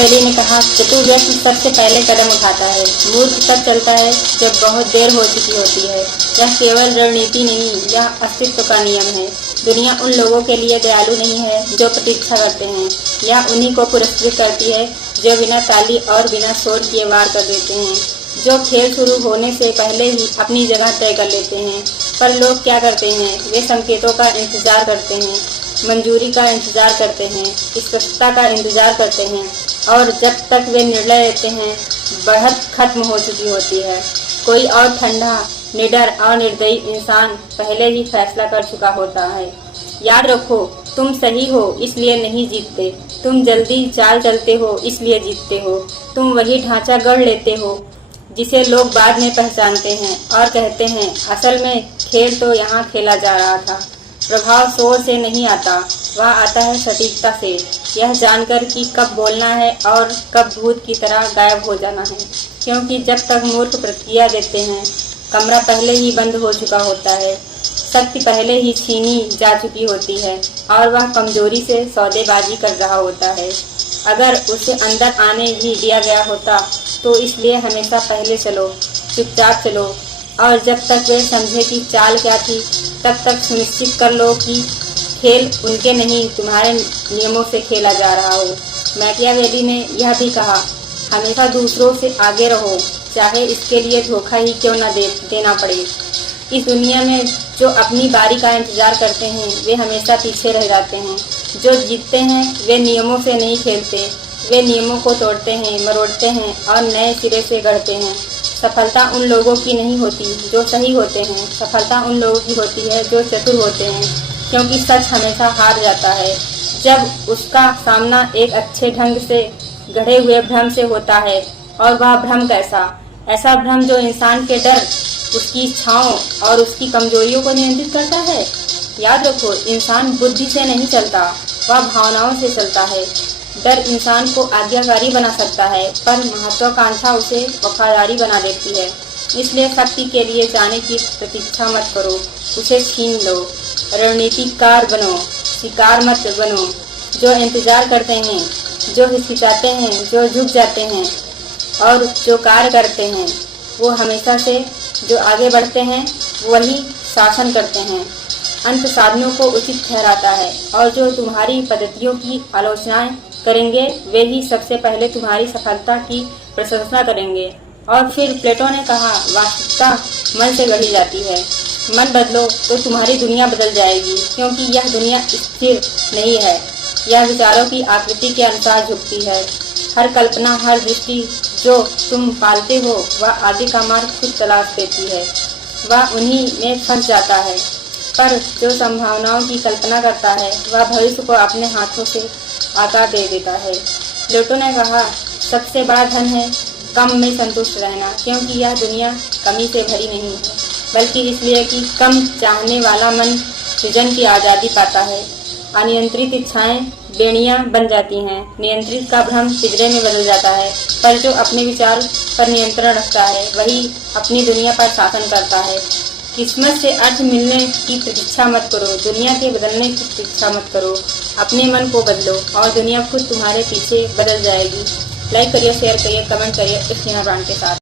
Machiavelli ने कहा, चतुर व्यक्ति सबसे पहले कदम उठाता है, मूर्ख तब चलता है जब बहुत देर हो चुकी होती है। यह केवल रणनीति नहीं, यह अस्तित्व का नियम है। दुनिया उन लोगों के लिए दयालु नहीं है जो प्रतीक्षा करते हैं, यह उन्हीं को पुरस्कृत करती है जो बिना ताली और बिना शोर किए वार कर देते हैं, जो खेल शुरू होने से पहले ही अपनी जगह तय कर लेते हैं। पर लोग क्या करते हैं? वे संकेतों का इंतजार करते हैं, मंजूरी का इंतजार करते हैं, स्पष्टता का इंतजार करते हैं, और जब तक वे निर्णय लेते हैं बढ़त खत्म हो चुकी होती है। कोई और ठंडा, निडर और निर्दयी इंसान पहले ही फैसला कर चुका होता है। याद रखो, तुम सही हो इसलिए नहीं जीतते, तुम जल्दी चाल चलते हो इसलिए जीतते हो। तुम वही ढांचा गढ़ लेते हो जिसे लोग बाद में पहचानते हैं और कहते हैं, असल में खेल तो यहाँ खेला जा रहा था। प्रभाव शोर से नहीं आता, वह आता है सटीकता से, यह जानकर कि कब बोलना है और कब भूत की तरह गायब हो जाना है। क्योंकि जब तक मूर्ख प्रतिक्रिया देते हैं, कमरा पहले ही बंद हो चुका होता है, शक्ति पहले ही छीनी जा चुकी होती है और वह कमजोरी से सौदेबाजी कर रहा होता है। अगर उसे अंदर आने ही दिया गया होता तो इसलिए हमेशा पहले चलो, चुपचाप चलो, और जब तक वे समझे कि चाल क्या थी तब तक सुनिश्चित कर लो कि खेल उनके नहीं तुम्हारे नियमों से खेला जा रहा हो। मैकियावेली ने यह भी कहा, हमेशा दूसरों से आगे रहो, चाहे इसके लिए धोखा ही क्यों न देना पड़े। इस दुनिया में जो अपनी बारी का इंतजार करते हैं वे हमेशा पीछे रह जाते हैं। जो जीतते हैं वे नियमों से नहीं खेलते, वे नियमों को तोड़ते हैं, मरोड़ते हैं और नए सिरे से गढ़ते हैं। सफलता उन लोगों की नहीं होती जो सही होते हैं, सफलता उन लोगों की होती है जो चतुर होते हैं, क्योंकि सच हमेशा हार जाता है जब उसका सामना एक अच्छे ढंग से गढ़े हुए भ्रम से होता है। और वह भ्रम कैसा? ऐसा भ्रम जो इंसान के डर, उसकी इच्छाओं और उसकी कमजोरियों को नियंत्रित करता है। याद रखो, इंसान बुद्धि से नहीं चलता, वह भावनाओं से चलता है। डर इंसान को आज्ञाकारी बना सकता है, पर महत्वाकांक्षा उसे वफादारी बना देती है। इसलिए शक्ति के लिए जाने की प्रतीक्षा मत करो, उसे छीन लो। रणनीतिकार बनो, शिकार मत बनो। जो इंतजार करते हैं, जो हिचकिचाते हैं, जो झुक जाते हैं और जो कार्य करते हैं, वो हमेशा से जो आगे बढ़ते हैं वही शासन करते हैं, अंत साधनों को उचित ठहराता है। और जो तुम्हारी पद्धतियों की आलोचनाएं करेंगे वे ही सबसे पहले तुम्हारी सफलता की प्रशंसा करेंगे। और फिर प्लेटो ने कहा, वास्तविकता मन से गढ़ी जाती है। मन बदलो तो तुम्हारी दुनिया बदल जाएगी, क्योंकि यह दुनिया स्थिर नहीं है, यह विचारों की आकृति के अनुसार झुकती है। हर कल्पना, हर दृष्टि जो तुम पालते हो वह आगे का मार्ग खुद तलाश देती है, वह उन्हीं में फंस जाता है। पर जो संभावनाओं की कल्पना करता है वह भविष्य को अपने हाथों से आकार दे देता है। प्लेटो ने कहा, सबसे बड़ा धन है कम में संतुष्ट रहना, क्योंकि यह दुनिया कमी से भरी नहीं है, बल्कि इसलिए कि कम चाहने वाला मन सृजन की आज़ादी पाता है। अनियंत्रित इच्छाएं बेड़ियां बन जाती हैं, नियंत्रित का भ्रम पिंजरे में बदल जाता है। पर जो अपने विचार पर नियंत्रण रखता है वही अपनी दुनिया पर शासन करता है। किस्मत से अर्थ मिलने की प्रतीक्षा मत करो, दुनिया के बदलने की प्रतीक्षा मत करो। अपने मन को बदलो और दुनिया खुद तुम्हारे पीछे बदल जाएगी। लाइक करिए, शेयर करिए, कमेंट करिए इस ब्रांड के साथ।